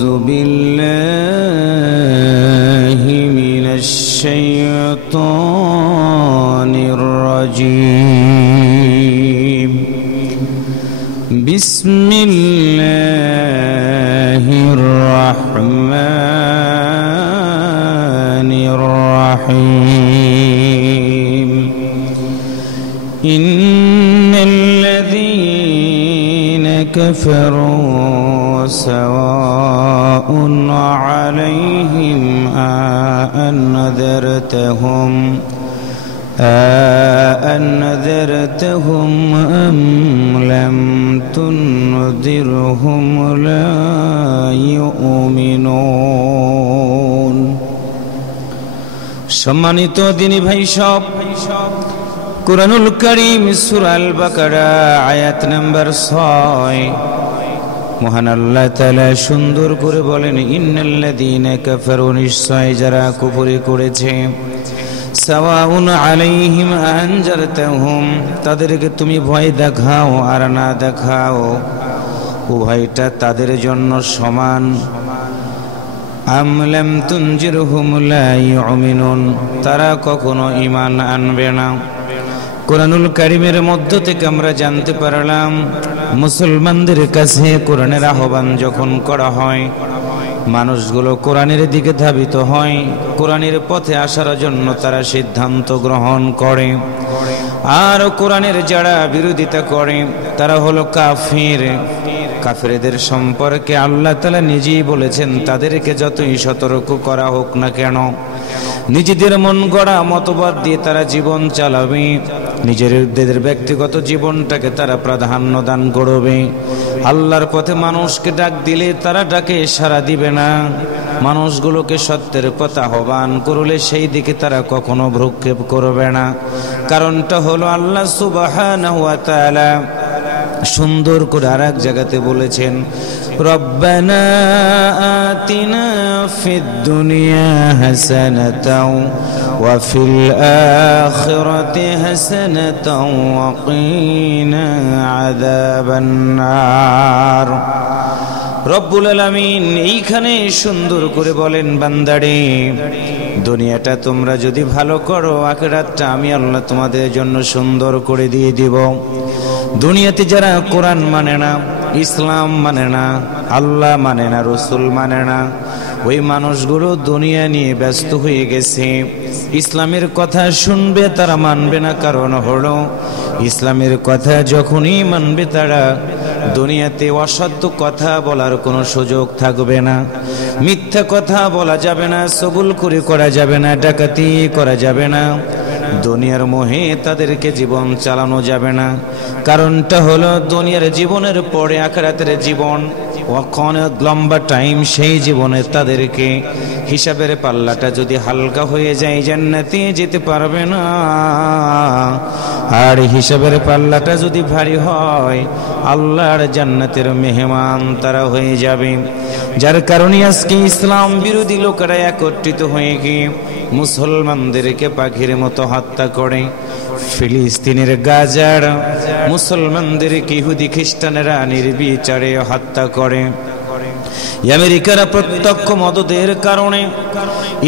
أعوذ بالله من الشيطان الرجيم بسم الله الرحمن الرحيم إن الذين كفروا سواء عليهم أنذرتهم أم لم تنذرهم لا يؤمنون সম্মানিত দিনী ভাই সব, কুরআনুল কারীম সূরা আল বাকারা আয়াত নাম্বার 6 মহান আল্লাহ তাআলা সুন্দর করে বলেন, ইন্নাল্লাযীনা কাফারু, নিশ্চয় যারা কুফরি করেছে, সাওয়াউন আলাইহিম আনজারতাহুম, তাদেরকে তুমি ভয় দেখাও আর না দেখাও, উভয়টা তাদের জন্য সমান। আম লাম তুনজিরহুম লা ইউমিনুন, তারা কখনো ঈমান আনবে না। কোরআনুল কারীমের মধ্য থেকে আমরা জানতে পারলাম, মুসলমানদের কাছে কোরআনের আহ্বান যখন করা হয়, মানুষগুলো কোরআনের দিকে ধাবিত হয়, কোরআনের পথে আসার জন্য তারা সিদ্ধান্ত গ্রহণ করে। আর কোরআনের যারা বিরোধিতা করে তারা হলো কাফির। কাফিরদের সম্পর্কে আল্লাহ তাআলা নিজেই বলেছেন, তাদেরকে যতই সতর্ক করা হোক না কেন, নিজেদের মন গড়া মতবাদ দিয়ে তারা জীবন চালাবে, নিজেদের ব্যক্তিগত জীবনটাকে তারা প্রাধান্য দান করবে। আল্লাহর পথে মানুষকে ডাক দিলে তারা ডাকে সাড়া দিবে না, মানুষগুলোকে সত্যের পথে আহ্বান করলে সেই দিকে তারা কখনো ভ্রুক্ষেপ করবে না। কারণটা হলো আল্লাহ সুবহানাহু ওয়া তাআলা সুন্দর করে আরেক জায়গাতে বলেছেন, রব্বানা আতিনা ফিদ দুনিয়া হাসানাতাও ওয়া ফিল আখিরাতি হাসানাতাও ওয়া কিনা আযাবান নার। রব্বুল আলামিন এইখানে সুন্দর করে বলেন, বান্দারে, দুনিয়াটা তোমরা যদি ভালো করো, আখিরাতটা আমি আল্লাহ তোমাদের জন্য সুন্দর করে দিয়ে দিব। দুনিয়াতে যারা কোরআন মানে না, ইসলাম মানে না, আল্লাহ মানে না, রসুল মানে না, ওই মানুষগুলো দুনিয়া নিয়ে ব্যস্ত হয়ে গেছে। ইসলামের কথা শুনবে তারা মানবে না, কারণ হলো ইসলামের কথা যখনই মানবে তারা দুনিয়াতে অসত্য কথা বলার কোনো সুযোগ থাকবে না, মিথ্যা কথা বলা যাবে না, চগলখুরি করা যাবে না, ডাকাতি করা যাবে না, দুনিয়ার মোহে তাদেরকে জীবন চালানো যাবে না। কারণটা হলো দুনিয়ার জীবনের পরে আখিরাতের জীবন অনেক লম্বা টাইম, সেই জীবনে তাদেরকে হিসাবের পাল্লাটা যদি হালকা হয়ে যায় জান্নাতে যেতে পারবে না, আর হিসাবের পাল্লাটা যদি ভারী হয় আল্লাহর জান্নাতের মেহমান তারা হয়ে যাবে। যার কারণে আজকে ইসলাম বিরোধী লোকেরা একত্রিত হয়ে গিয়ে মুসলমানদেরকে পাখির মতো হত্যা করে। ফিলিস্তিনের গাজার মুসলমানদেরকে ইহুদি খ্রিস্টানেরা নির্বিচারে হত্যা করে। আমেরিকার প্রত্যক্ষ মদদের কারণে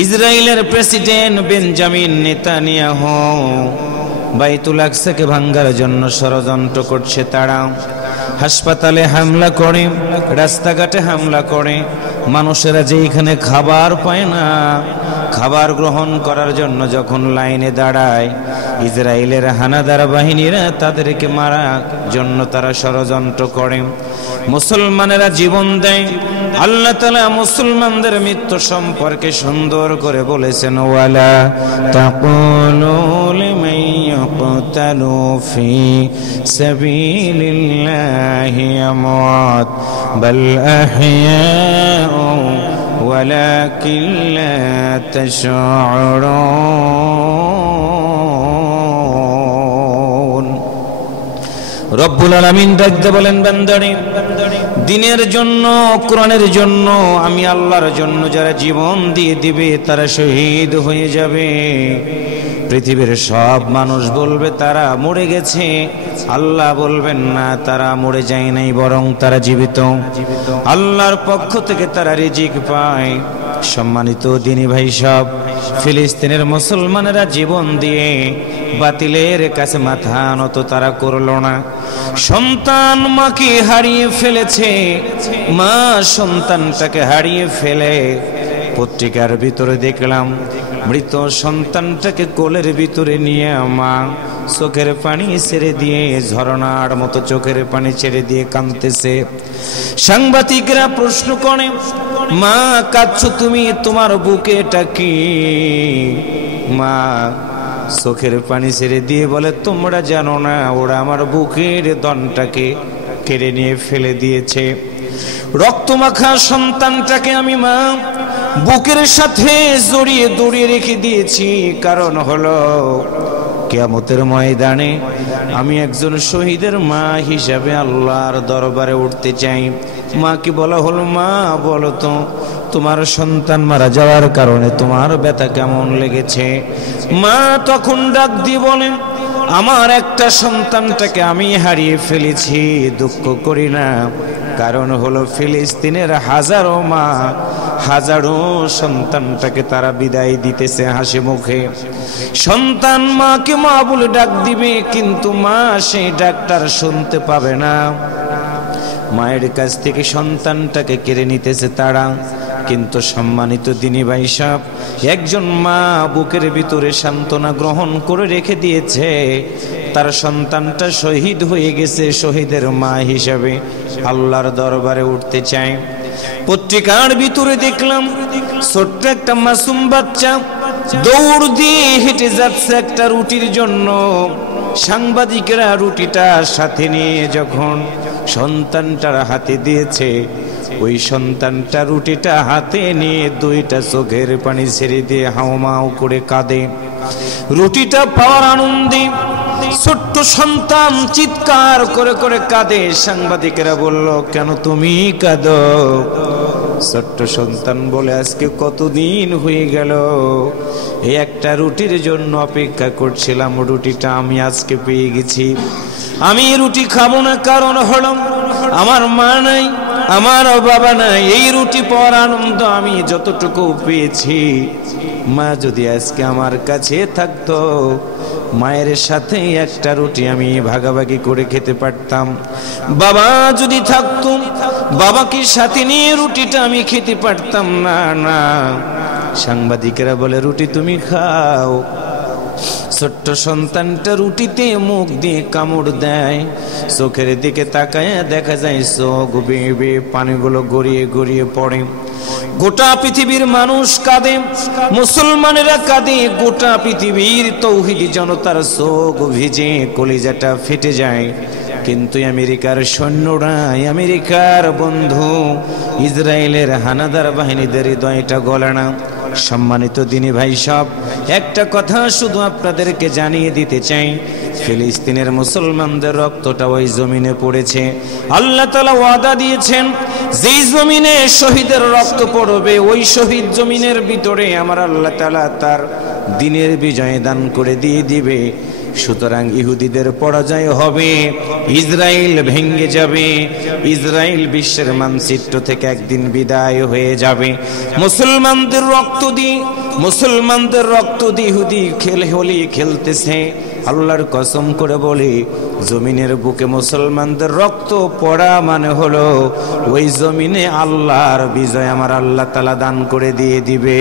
ইসরায়েলের প্রেসিডেন্ট বেঞ্জামিন নেতানিয়াহু বাইতুল আকসাকে ভাঙার জন্য ষড়যন্ত্র করছে। তারা হাসপাতালে হামলা করে, রাস্তাঘাটে হামলা করে, মানুষেরা যেখানে খাবার পায় না, খাবার গ্রহণ করার জন্য যখন লাইনে দাঁড়ায়, ইসরায়েলের হানাদার বাহিনীরা তাদেরকে মারার জন্য তারা ষড়যন্ত্র করে। মুসলমানেরা জীবন দেয়। আল্লাহ তাআলা মুসলমানদের মৃত্যু সম্পর্কে সুন্দর করে বলেছেন, ওয়ালা তাকুলু লিমান ইয়াকতালু ফি সাবিলিল্লাহি আমওয়াত বাল আহইয়াউ ওয়ালাকিন লা তাশউরুন। রব্বুল আলামিন ডাকতে বলেন, বান্দারে, দিনের জন্য, কোরআনের জন্য, আমি আল্লাহর জন্য যারা জীবন দিয়ে দিবে তারা শহীদ হয়ে যাবে। পৃথিবীর সব মানুষ বলবে তারা মরে গেছে, আল্লাহ বলবেন না, তারা মরে যায় নাই, বরং তারা জীবিত। আল্লাহর পক্ষ থেকে তারা রিজিক পায়। সম্মানিত দিনী ভাই সব, ফিলিস্তিনের মুসলমানেরা জীবন দিয়ে বাতিলের কাছে মাথা নত তারা করলো না। সন্তান মাকে হারিয়ে ফেলেছে, মা সন্তানটাকে হারিয়ে ফেলে পত্রিকার ভিতরে দেখলাম মৃত সন্তানটাকে কোলের ভিতরে নিয়ে মা চোখের পানি ছেড়ে দিয়ে, ঝরনার মতো চোখের পানি ছেড়ে দিয়ে কাঁদতেছে। সাংবাদিকরা প্রশ্ন করে, মা কাঁদছো তুমি, তোমার বুকে এটা কি? মা চোখের পানি ছেড়ে দিয়ে বলে, তোমরা জানো না, ওরা আমার বুকের দনটাকে কেড়ে নিয়ে ফেলে দিয়েছে। রক্তমাখা সন্তানটাকে আমি মা বুকের সাথে জড়িয়ে দড়িয়ে রেখে দিয়েছি, কারণ হলো কিয়ামতের ময়দানে আমি একজন শহীদের মা হিসাবে আল্লাহর দরবারে উঠতে চাই। মাকে বলা হলো, মা বলো তো, তোমার সন্তান মারা যাওয়ার কারণে তোমার ব্যথা কেমন লেগেছে? মা তখন ডাক দিয়ে বলেন, আমার একটা সন্তানটাকে আমি হারিয়ে ফেলেছি, দুঃখ করি না, কারণ হলো ফিলিস্তিনের হাজারো মা হাজারো সন্তানটাকে তারা বিদায় দিতেছে হাসি মুখে। সন্তান মাকে মা বলে ডাক দিবে, কিন্তু মা সেই ডাকটার শুনতে পাবে না। মায়ের কাছ থেকে সন্তানটাকে কেড়ে নিতেছে তারা। কিন্তু সম্মানিত দিনী ভাই সাহেব, একজন মা বুকের ভিতরে সান্ত্বনা গ্রহণ করে রেখে দিয়েছে, তার সন্তানটা শহীদ হয়ে গেছে, শহীদের মা হিসাবে আল্লাহর দরবারে উঠতে চায়। পত্রিকার ভিতরে দেখলাম ছোট্ট একটা মাসুম বাচ্চা দৌড় দিয়ে হেঁটে যাচ্ছে একটা রুটির জন্য। সাংবাদিকেরা রুটিটা সাথে নিয়ে যখন সন্তানটার হাতে দিয়েছে, ওই সন্তানটা রুটিটা হাতে নিয়ে দুইটা চোখের পানি ছেড়ে দিয়ে হাউমাউ করে কাঁদে। রুটিটা পাওয়ার আনন্দে ছোট্ট সন্তান চিৎকার করে করে কাঁদে। সাংবাদিকেরা বলল, কেন তুমি কাঁদো? ছোট্ট সন্তান বলে, আজকে কতদিন হয়ে গেল এই একটা রুটির জন্য অপেক্ষা করছিলাম, রুটিটা আমি আজকে পেয়ে গেছি। আমি রুটি খাবো না, কারণ হলো আমার মা নাই, আমার বাবা নাই। এই রুটি পাওয়ার আনন্দ আমি যতটুকু পেয়েছি, মা যদি আজকে আমার কাছে থাকতো, মায়ের সাথে একটা রুটি আমি ভাগাভাগি করে খেতে পারতাম। বাবা যদি থাকতো, বাবাকে সাথে নিয়ে রুটিটা আমি খেতে পারতাম না। না, সাংবাদিকেরা বলে, রুটি তুমি খাও। ছোট্ট সন্তানটা রুটিতে মুখ দিয়ে কামড় দেয়, চোখের দিকে তাকায় দেখা যায় চোখ বেয়ে বেয়ে পানিগুলো গড়িয়ে গড়িয়ে পড়ে। গোটা পৃথিবীর মানুষ কাঁদে, মুসলমানেরা কাঁদে, গোটা পৃথিবীর তৌহিদি জনতার চোখ ভিজে কলিজাটা ফেটে যায়। কিন্তু আমেরিকার সৈন্যরা, আমেরিকার বন্ধু ইসরায়েলের হানাদার বাহিনীদের হৃদয়টা গলে না। সম্মানিত দিনী ভাই সব, একটা কথা শুধু আপনাদেরকে জানিয়ে দিতে চাই, ফিলিস্তিনের মুসলমানদের রক্তটা ওই জমিনে পড়েছে। আল্লাহ তাআলা ওয়াদা দিয়েছেন, যেই জমিনে শহীদের রক্ত পড়বে, ওই শহীদ জমিনের ভিতরে আমার আল্লাহ তাআলা তার দিনের বিজয় দান করে দিয়ে দিবে। সুতরাং ইহুদিদের পরাজয় হবে, ইসরায়েল ভেঙে যাবে, ইসরায়েল বিশ্বের মানচিত্র থেকে একদিন বিদায় হয়ে যাবে। মুসলমানদের রক্ত দিয়ে ইহুদি হোলি খেলতেছে। আল্লাহর কসম করে বলি, জমিনের বুকে মুসলমানদের রক্ত পড়া মানে হলো ওই জমিনে আল্লাহর বিজয় আমার আল্লাহ তাআলা দান করে দিয়ে দিবে।